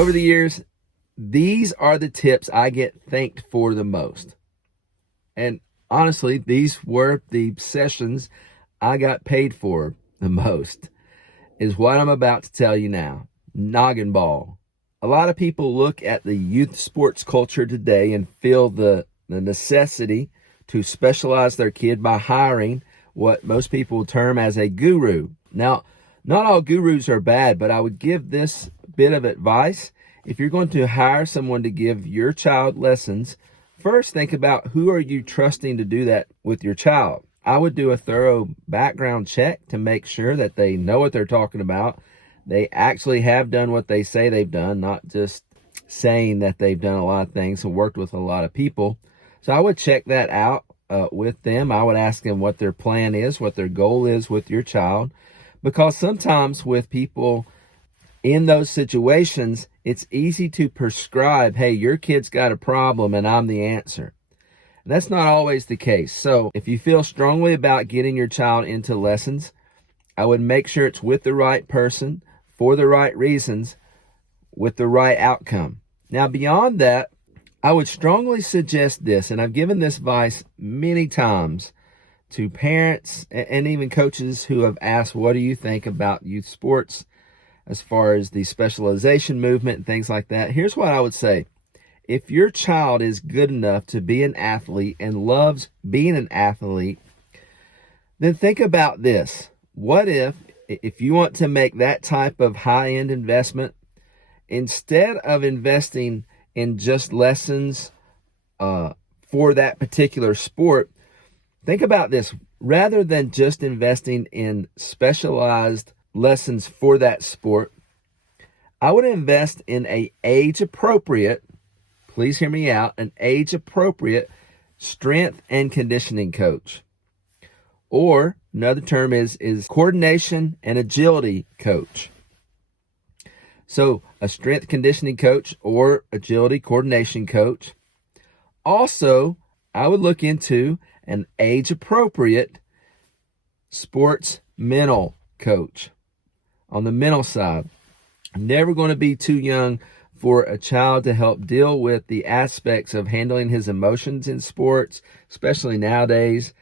Over the years, these are the tips I get thanked for the most. And honestly, these were the sessions I got paid for the most, is what I'm about to tell you now. Noggin ball. A lot of people look at the youth sports culture today and feel the necessity to specialize their kid by hiring what most people term as a guru. Now, not all gurus are bad, but I would give this bit of advice. If you're going to hire someone to give your child lessons, first think about who are you trusting to do that with your child. I would do a thorough background check to make sure that they know what they're talking about. They actually have done what they say they've done, not just saying that they've done a lot of things and worked with a lot of people. So I would check that out with them. I would ask them what their plan is, what their goal is with your child. Because sometimes with people in those situations, it's easy to prescribe, hey, your kid's got a problem and I'm the answer. And that's not always the case. So if you feel strongly about getting your child into lessons, I would make sure it's with the right person, for the right reasons, with the right outcome. Now, beyond that, I would strongly suggest this, and I've given this advice many times to parents and even coaches who have asked, what do you think about youth sports as far as the specialization movement and things like that? Here's what I would say. If your child is good enough to be an athlete and loves being an athlete, then think about this. What if you want to make that type of high-end investment, instead of investing in just lessons for that particular sport, think about this. Rather than just investing in specialized lessons for that sport, I would invest in a age-appropriate, please hear me out, an age-appropriate strength and conditioning coach. Or another term is coordination and agility coach. So a strength conditioning coach or agility coordination coach. Also, I would look into an age-appropriate sports mental coach on the mental side. Never going to be too young for a child to help deal with the aspects of handling his emotions in sports, especially nowadays,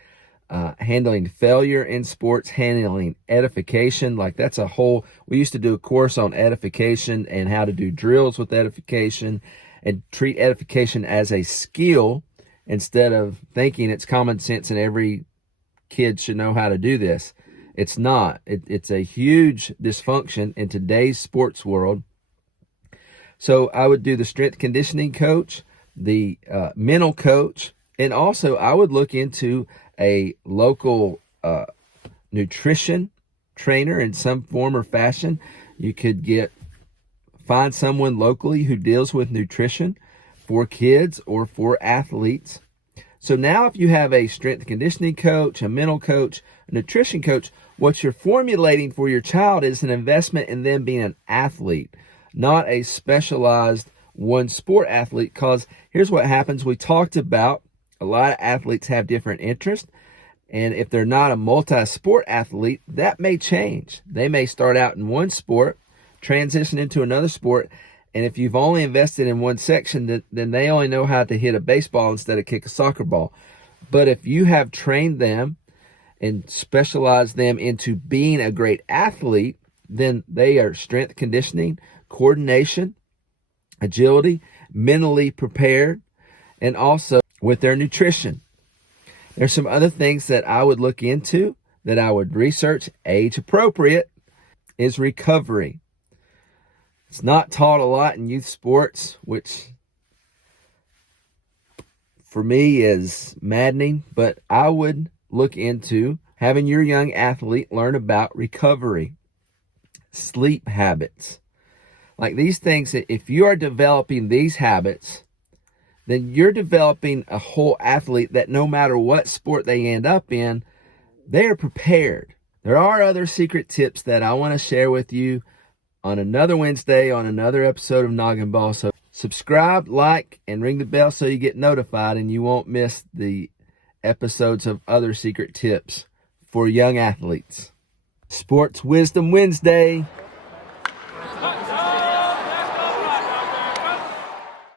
handling failure in sports, handling edification. Like that's a whole, we used to do a course on edification and how to do drills with edification and treat edification as a skill instead of thinking it's common sense and every kid should know how to do this. It's not. It's a huge dysfunction in today's sports world. So I would do the strength conditioning coach, the mental coach, and also I would look into a local nutrition trainer in some form or fashion. You could find someone locally who deals with nutrition for kids or for athletes. So now if you have a strength conditioning coach, a mental coach, a nutrition coach, what you're formulating for your child is an investment in them being an athlete, not a specialized one sport athlete. Because here's what happens. We talked about a lot of athletes have different interests. And if they're not a multi-sport athlete, that may change. They may start out in one sport, transition into another sport. And if you've only invested in one section, then they only know how to hit a baseball instead of kick a soccer ball. But if you have trained them and specialized them into being a great athlete, then they are strength conditioning, coordination, agility, mentally prepared, and also with their nutrition. There's some other things that I would look into, that I would research. Age appropriate is recovery. It's not taught a lot in youth sports, which for me is maddening, but I would look into having your young athlete learn about recovery, sleep habits. Like these things, if you are developing these habits, then you're developing a whole athlete that no matter what sport they end up in, they are prepared. There are other secret tips that I want to share with you on another Wednesday on another episode of Noggin Ball. So subscribe, like, and ring the bell so you get notified and you won't miss the episodes of other secret tips for young athletes. Sports Wisdom Wednesday.